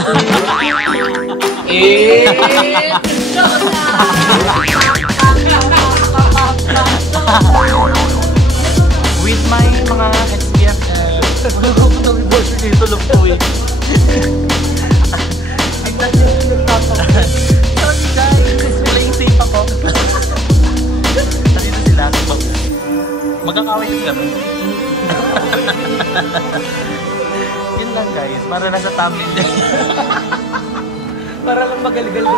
With my mga ex-BFF. Magpupunta ng boss dito lang po eh. Bigla siya yung nagtatawa. Sorry guys, playing safe ako. Nandito sila. Magkakaway kasi kami. Yun lang guys, para nasa thumbnail din. Para lang magaligal din.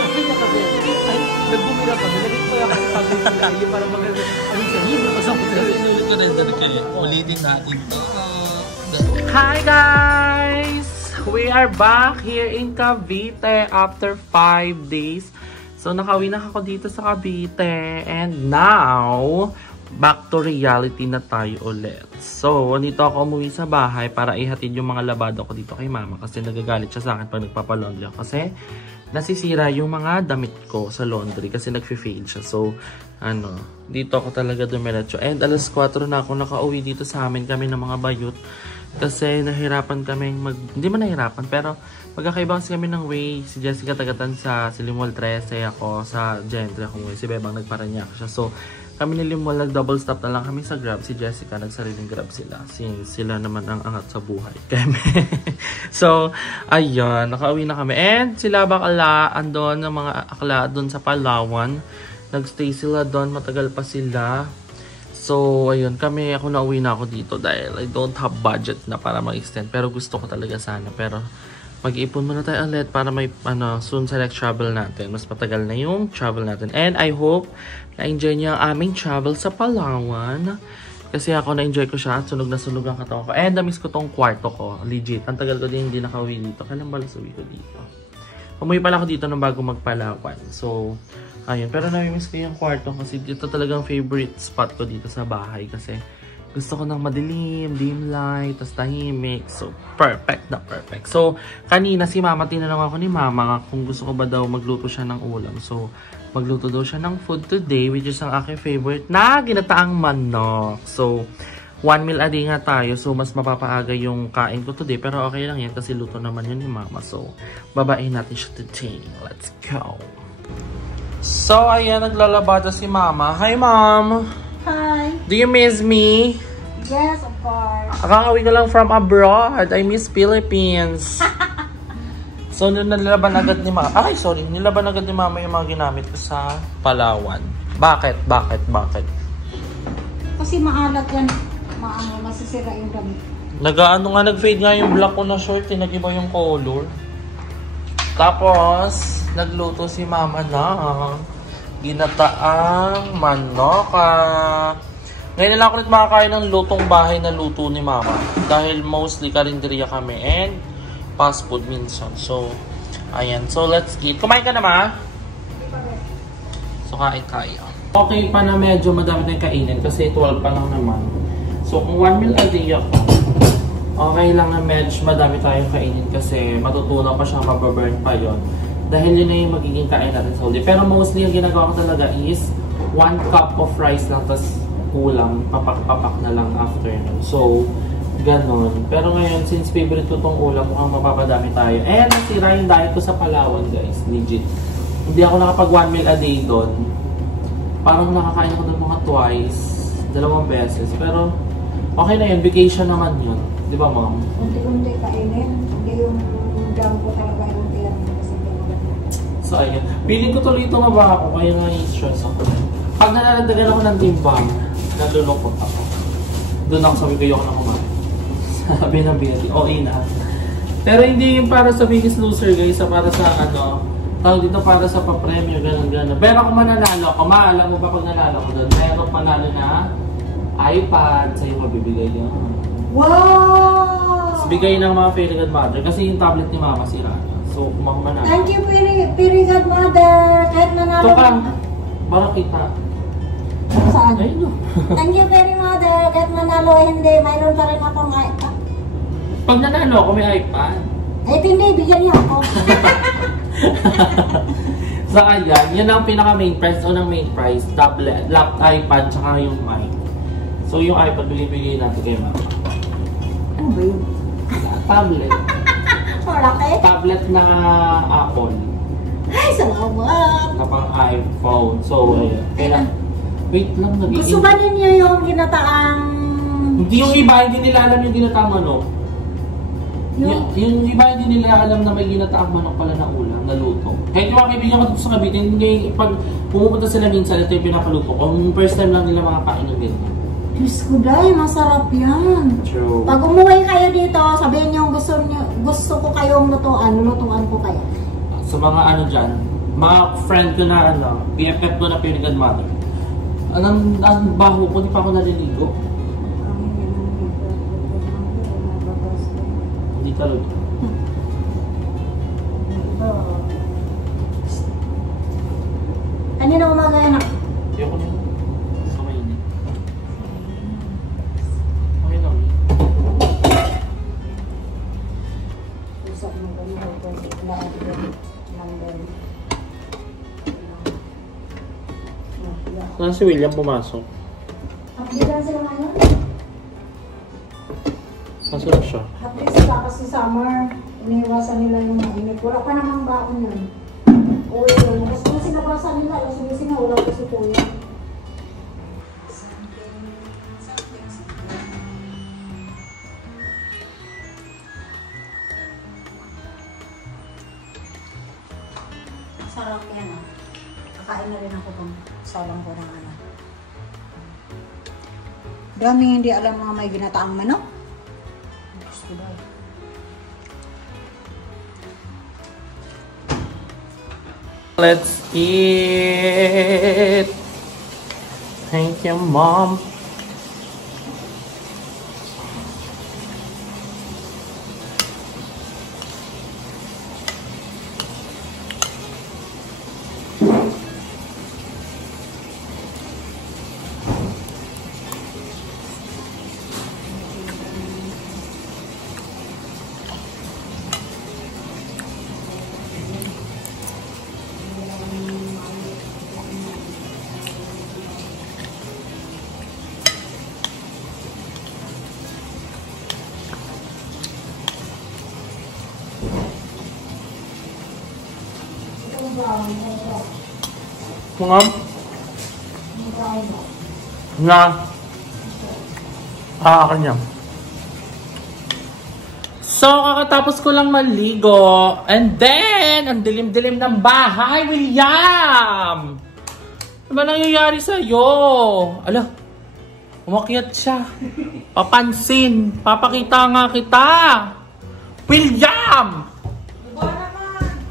Sabi niya kasi, ay, nagbumira kami. Naging ko yung thumbnail nila. Yung para magaligal. Ay, sabihin mo kasama ko. Inulit ko rin doon kayo. Ulitin natin to. Hi guys! We are back here in Cavite after 5 days. So, nakauwi na ako dito sa Cavite. And now, back to reality na tayo ulit. So, nandito ako umuwi sa bahay para ihatid yung mga labado ko dito kay mama. Kasi nagagalit siya sa akin pag nagpapalaundry ako. Kasi nasisira yung mga damit ko sa laundry kasi nag-fade siya. So, dito ako talaga dumiretso. And alas 4 na ako nakauwi dito sa amin kami ng mga bayot. Kasi nahirapan kami hindi man nahirapan, pero magkakaibang kami ng way. Si Jessica tagatan sa Limol 13, ako sa Gentry, ako si Bebang nagparanyak siya. So, kami ni Limol nag-double stop na lang kami sa Grab. Si Jessica nagsariling Grab sila. Since sila naman ang angat sa buhay. So, ayun, nakauwi na kami. And sila bakla, andon ng mga akla doon sa Palawan. Nagstay sila doon, matagal pa sila. So, ayun, ako nauwi na ako dito dahil I don't have budget na para mag-extend. Pero gusto ko talaga sana. Pero mag-ipon muna tayo ulit para may soon sa next travel natin. Mas matagal na yung travel natin. And I hope na-enjoy niyo ang aming travel sa Palawan. Kasi ako na-enjoy ko siya at sunog na sunog ang katawan ko. And na-miss ko tong kwarto ko. Legit. Ang tagal ko din hindi nakauwi dito. Kailan ba uwi ko dito? Umuwi pala ako dito nung bago magpalawan. So, ayun. Pero nami-miss ko yung kwarto kasi dito talagang favorite spot ko dito sa bahay. Kasi gusto ko ng madilim, dim light, tas tahimik. So, perfect na perfect. So, kanina si mama, tinanong ako ni mama kung gusto ko ba daw magluto siya ng ulam. So, magluto daw siya ng food today, which is ang aking favorite na ginataang manok. So, 1 meal a day nga tayo. So, mas mapapaaga yung kain ko today. Pero okay lang yan kasi luto naman yun ni mama. So, babain natin siya today. Let's go! So, ayan, naglalabada si mama. Hi, mom! Hi! Do you miss me? Yes, of course. Kakauwi ko lang from abroad. I miss Philippines. So, nilaban agad ni mama. Ay, sorry. Nilaban agad ni mama yung mga ginamit ko sa Palawan. Bakit? Kasi maalat yan. Masisira yung damit. Nag-fade nga yung black ko na short. Nag-iba yung color. Tapos, nagluto si mama ng ginataang manok. Ngayon lang ako ulit makakain ng lutong bahay na luto ni mama. Dahil mostly karinderya kami and fast food minsan. So, ayan. So, let's eat. Kumain ka na, ma? So, kain tayo. Okay pa na medyo madami na kainin kasi 12 pa lang naman. So, kung 1 meal a day ako, okay lang na medyo madami tayong kainin kasi matutunaw pa siya, mababurn pa yon. Dahil yun na yung magiging kain natin sa huli. Pero mostly, ang ginagawa ko talaga is 1 cup of rice lang, tapos kulang, papak-papak na lang after nun. So, ganon. Pero ngayon, since favorite ko tong ulam, mukhang mapapadami tayo. And nasira yung diet ko sa Palawan, guys. Legit. Hindi ako nakapag 1 meal a day doon. Parang nakakain ako doon mga twice, 2 beses. Pero, okay na yun. Vacation naman yun. Di ba, ma'am? Unti-unti kainin. Hindi yung dam ko talaga yung tiyan. So, ayun. Piling ko tuloy ito nga ba ako, kaya na-stress ako. Pag nalalagdagan ako ng timbang, nalulungkot ako. Doon ako sabi ko yung ako na kumain. Sabi ng binati, okay na. Pero hindi yung para sa Biggest Loser, guys. Para sa tawag dito para sa pa-premyo, gano'n. Pero kung mananalo ako, alam mo ba pag nanalo ko doon, meron panalo na iPad, sa'yo mabibigay yun. Wow! So, bigay ng mga fairy godmother kasi yung tablet ni mama sira. So, kumakamana. Thank you, Fairy Godmother. Kahit nanalo. Ito ka. Para kita. Saan? Ayun no. Thank you, Fairy Mother. Kahit manalo, hindi. Mayroon pa rin akong iPad. Pag nanalo ako, may iPad. Eh, hindi. Bigyan niyo ako. So, ayan. Yan ang pinaka-main prize. Unang main prize. Tablet, iPad, tsaka yung mic. So, yung iPad, bigay natin kay mama. Ano ba yun? Tablet. malaki? tablet na Apple. Ay, salamat. Na pang iPhone. So, kaya, wait lang, Gusto ba ninyo yung ginataang... Hindi yung iba, hindi nila alam yung ginataang manok. Yung iba, hindi nila alam na may ginataang manok pala na ulam, na luto. Kahit yung mga kaibigan ko dito sa Cavite, pag pumupunta sila minsan, ito yung pinakaluto. Kung first time lang nila makakain ng ganyan. Diyos ko dahil, masarap yan. True. Pag umuwi kayo dito, sabihin nyo gusto ko kayong lutuan ko kayo. Sa mga ano dyan, mga friend ko na ano, BFF ko na Pure Godmother. Ang baho ko, di pa ako naliligo. Hindi talaga. Ano na umaga yan? Ayoko na. Gusto ko yun. Kami lang. Usap mo ba yung Saan si William pumasok? Hapdigan sila ngayon? Nasaan na siya? Hapdig sila kasi summer. Iniiwasan nila yung mainit. Wala pa namang baon yun. Uwi yun. Kasi kung sinabasan nila, yung sinawala ko si Kuya. Sarap yan ah. Kakain na rin ako kung salang ko ng ano. Daming hindi alam mga may ginataang manok. Gusto daw. Let's eat! Thank you, Mom. Mga na akin yan. So, kakatapos ko lang maligo. And then, ang dilim-dilim ng bahay, William! Ano ba nangyayari sa'yo? Ala, umakyat siya. Papansin. Papakita nga kita. William!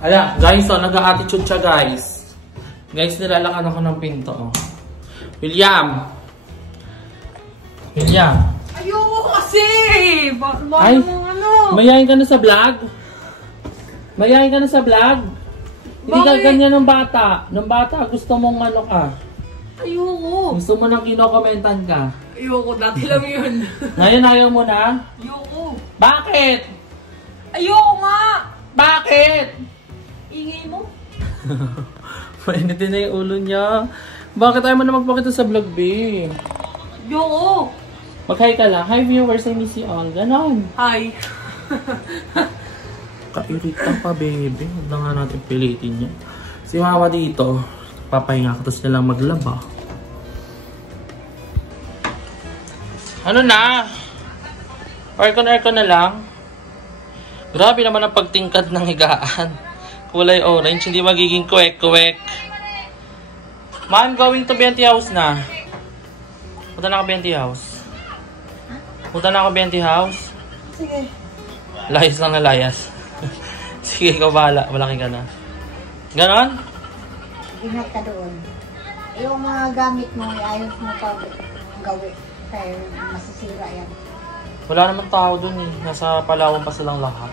Ala, guys, oh, nag-attitude siya, guys. Guys, nilalakan ako ng pinto, oh. William! William! Ayoko kasi! Ay, ano? mayayain ka na sa vlog? Mayayain ka na sa vlog? Hindi ka ganyan ng bata. Ng bata, gusto mong ano ka? Ayoko! Gusto mo nang kinokomentan ka? Ayoko, dati lang yun. Ngayon ayaw mo na? Ayoko! Bakit? Ayoko nga! Bakit? Ingay mo? Painitin na yung ulo niya. Bakit ayaw mo na magpakita sa vlog, babe? Ayoko! Mag-hi ka lang. Hi viewers, I miss you all. Ganon. Hi! Kairitan pa, baby. Huwag na nga natin pilitin niya. Si mama dito, papahinga ka tapos nilang maglaba. Ano na? Aircon na lang. Grabe naman ang pagtingkad ng higaan. Kulay orange, hindi magiging kwek-kwek. Ma, I'm going to BNT House na. Punta na ako BNT House. Punta na ako BNT House. Sige. Layas lang na layas. Sige, ikaw bahala. Malaki ka na. Ganon? Ingat ka doon. Yung mga gamit mo, ayos mo pa gawin. Kaya masisira yan. Wala naman tao dun eh. Nasa Palawan pa silang lahat.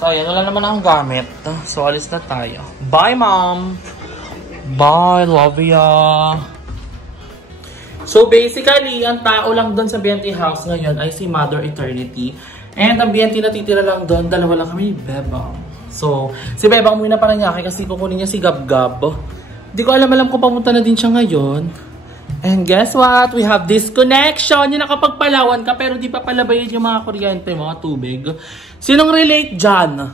So, ayan. Wala naman akong gamit. So, alis na tayo. Bye, Mom! Bye! Love ya! So, basically, ang tao lang dun sa BNT House ngayon ay si Mother Eternity. And ang BNT na titira lang doon, dalawa lang kami ni Bebang. So, si Bebang muna na Paranaque kasi kukunin niya si Gab-Gab. Hindi ko alam kung papunta na din siya ngayon. And guess what? We have disconnection. Yung nakapagpalawan ka pero di pa palabayin yung mga kuryente, mga tubig. Sinong relate dyan?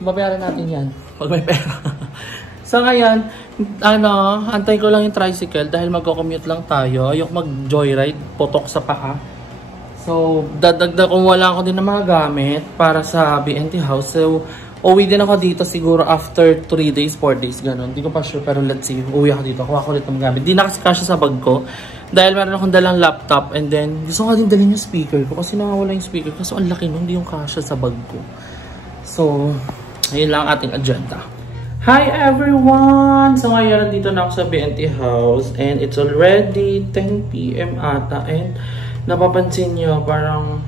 Babayaran natin yan. Pag may pera. So ngayon, antay ko lang yung tricycle dahil magko-commute lang tayo. Ayok mag-joyride, potok sa paa. So, dadagdag kung wala ako din ng mga gamit para sa BNT house. So, uwi din ako dito siguro after 3 days, 4 days, ganun. Hindi ko pa sure, pero let's see. Uwi ako dito. Kuha ko ulit ng gamit. Di nakasakasya sa bag ko. Dahil meron akong dalang laptop. And then, gusto ko din dalhin yung speaker ko. Kasi nakawala yung speaker ko. So, ang laki nun. Hindi yung kasya sa bag ko. So, ayun lang ating agenda. Hi everyone! So, ngayon, nandito na ako sa BNT house. And it's already 10 PM ata. And, napapansin nyo, parang...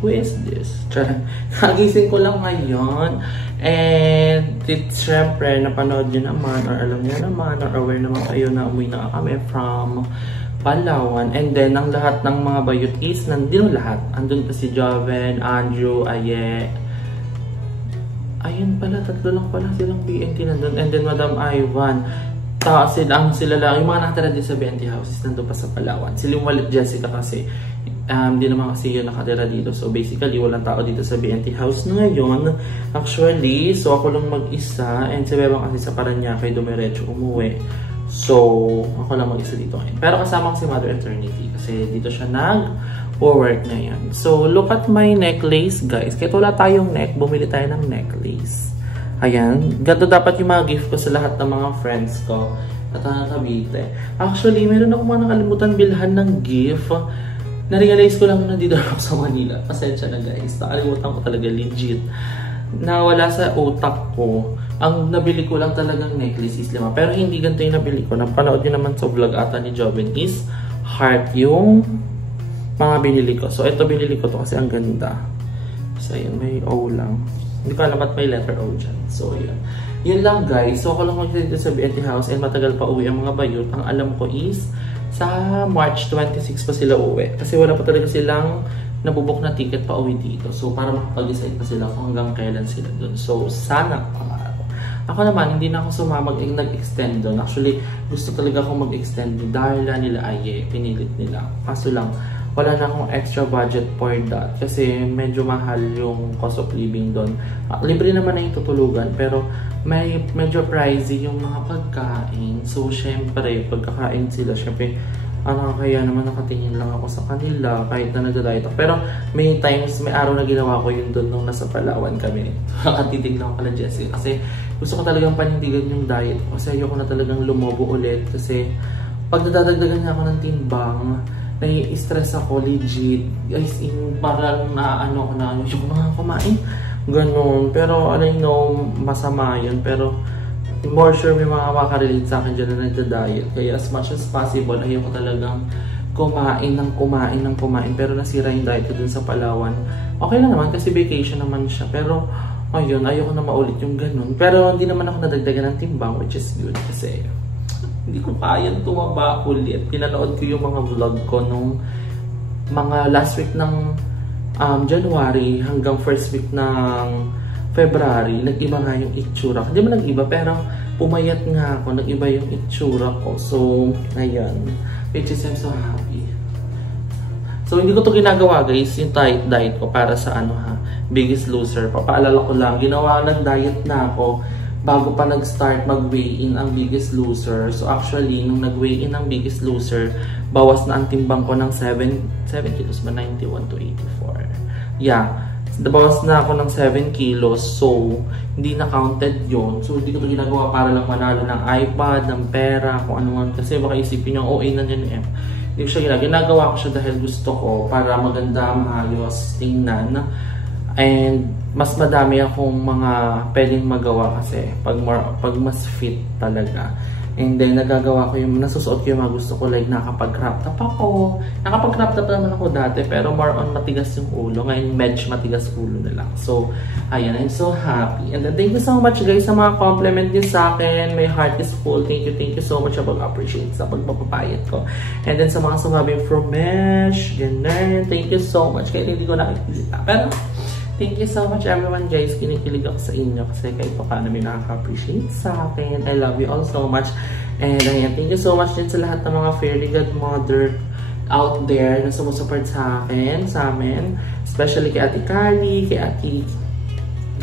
Who is this? Charang. Kagising ko lang ngayon. And syempre, napanood nyo naman or alam nyo naman or aware naman kayo na umuwi na kami from Palawan. And then, ang lahat ng mga bayot is, nandun lahat. Andun pa si Joven, Andrew, Aye. Ayun pala, tatlo lang pala silang BNT nandun. And then, Madam Ivan. Sila lang, yung mga nakatira din sa BNT houses, nandun pa sa Palawan. Sila yung walit Jessica kasi, hindi naman kasi yun nakatira dito. So basically, walang tao dito sa BNT house ngayon. Actually, so ako lang mag-isa. And si Bebang kasi sa Paranaque, dumiretso umuwi. So, ako lang mag-isa dito ngayon. Pero kasama ko si Mother Eternity kasi dito siya nag-work ngayon. So, look at my necklace, guys. Kahit wala tayong neck, bumili tayo ng necklace. Ayan. Ganito dapat yung mga gift ko sa lahat ng mga friends ko at ang Cavite. Actually, meron ako mga nakalimutan bilhan ng gift. Na-realize ko lang na nandito ako sa Manila. Pasensya na guys. Nakalimutan ko talaga legit. Nawala sa utak ko. Ang nabili ko lang talagang necklace is 5. Pero hindi ganito yung nabili ko. Napanood nyo naman sa vlog ata ni Joven is heart yung mga binili ko. So, ito binili ko to kasi ang ganda. So, yun. May O lang. Hindi ko alam at may letter O dyan. So, yun. Yun lang guys. So, ako lang magsalita sa BNT house and matagal pa uwi ang mga bayot. Ang alam ko is sa March 26 pa sila uwi. Kasi wala pa talaga silang nabubok na ticket pa uwi dito. So, para makapag-decide pa sila kung hanggang kailan sila dun. So, sana ako naman, hindi na ako sumamag nag-extend doon. Actually, gusto talaga akong mag-extend dahil nila ay pinilit nila. Kaso lang, wala na akong extra budget for that. Kasi medyo mahal yung cost of living doon. Libre naman na yung tutulugan, pero may medyo pricey yung mga pagkain. So, syempre, pagkakain sila, syempre, kaya naman nakatingin lang ako sa kanila kahit na nagda-diet ako. Pero may times, may araw na ginawa ko yun doon nung nasa Palawan kami. Nakatitig lang ako kala Jessie. Kasi gusto ko talagang panindigan yung diet ko. Kasi ayoko na talagang lumobo ulit. Kasi pag nadadagdagan niya ako ng timbang, nai-stress ako legit. Guys, parang naano ko na yung mga kumain. Ganon. Pero I know, masama yun. Pero more sure may mga makarelate sa akin dyan na nagda-diet. Kaya as much as possible, ayoko talagang kumain. Pero nasira yung diet ko dun sa Palawan. Okay lang naman kasi vacation naman siya. Pero ayun, ayoko na maulit yung ganun. Pero hindi naman ako nadagdagan ng timbang, which is good. Kasi hindi ko kayang tumaba ulit. Pinanood ko yung mga vlog ko nung mga last week ng January hanggang first week ng February, nag-iba nga yung itsura. Hindi mo nag-iba, pero pumayat nga ako. Nag-iba yung itsura ko. So, ayan. Which is I'm so happy. So, hindi ko to ginagawa guys, yung diet ko para sa Biggest Loser. Papaalala ko lang, ginawa ng diet na ako bago pa nag-start mag-weigh-in ang Biggest Loser. So, actually, nung nag-weigh-in ang Biggest Loser, bawas na ang timbang ko ng 7 kilos ba? 91 to 84. Yeah. Nabawas na ako ng 7 kilos. So, hindi na counted yun. So, hindi ko ito ginagawa para lang manalo ng iPad, ng pera, kung ano man. Kasi baka isipin yung OA na yun eh. Hindi ko siya ginagawa ko siya dahil gusto ko para maganda, maayos, tingnan. And, mas madami akong mga pwedeng magawa kasi pag mas fit talaga. And then, nagagawa ko yung, nasusuot ko yung mga gusto ko, like nakapag-crop top ako. Nakapag-crop top naman ako dati, pero more on matigas yung ulo. Ngayon, medyo matigas ulo na lang. So, ayan, I'm so happy. And then, thank you so much guys sa mga compliment niyo sa akin. My heart is full. Thank you so much. Appreciate sa pagpapapayat ko. And then, sa mga sumabing from Mesh, ganun. Thank you so much. Kaya hindi ko nakikita. Pero, thank you so much everyone guys. Kinikilig ako sa inyo kasi kahit pa paano may nakaka-appreciate sa akin. I love you all so much. And ayan, thank you so much din sa lahat ng mga fairy godmother out there na sumusupport sa amin. Especially kay Ate Carly, kay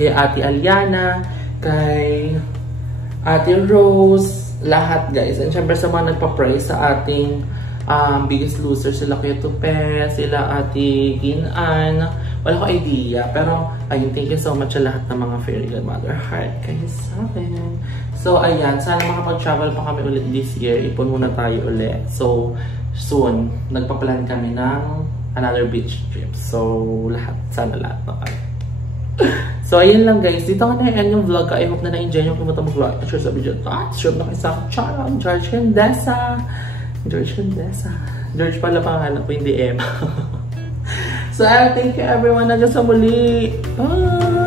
Ate Aliana, kay Ate Rose, lahat guys. And syempre sa mga nagpa-pray sa ating Biggest Loser, sila Kuya Tupe, sila Ate Ginan. Wala ko idea, pero ayun, thank you so much sa lahat ng mga fairy godmother heart guys sa akin. So ayan, sana makapag-travel pa kami ulit this year. Ipon muna tayo ulit. So soon, nagpa-plan kami ng another beach trip. So sana lahat na kami. So ayun lang guys, dito ka na yung vlog ka. I hope na na-enjoy yung kumata mag-vlog. Share sa video to. Share na kayo sa channel, George Candesa. George pala pangalan ko, hindi Emma. So thank you everyone. Hanggang sa muli. Bye!